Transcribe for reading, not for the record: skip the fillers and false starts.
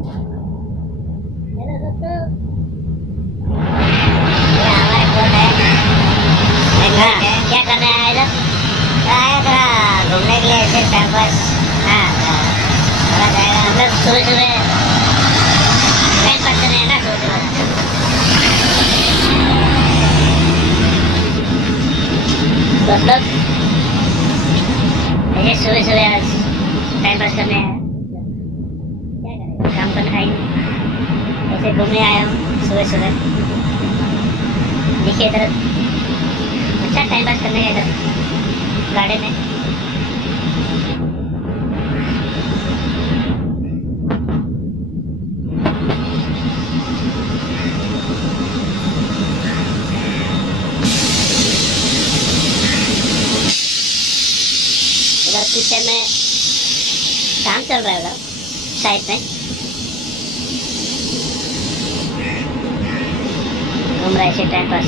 Hello दोस्तों, ये हमारे कोट है। क्या कर रहे हैं इधर? आया था घूमने के लिए, ऐसे टाइम पास। हाँ थोड़ा जाएगा। हम लोग सुबह सुबह टाइम पास कर रहे हैं ना, सुबह सुबह दोस्त लोग। ऐसे सुबह सुबह आज टाइम पास करने आया। क्या करें, काम तो है ही। ऐसे घूमने आया हूँ सुबह सुबह। देखिए इधर अच्छा टाइम पास करने का इधर गार्डन है। इधर पीछे में काम चल रहा है उधर साइड में। घूम रहा है ऐसे टाइम पास।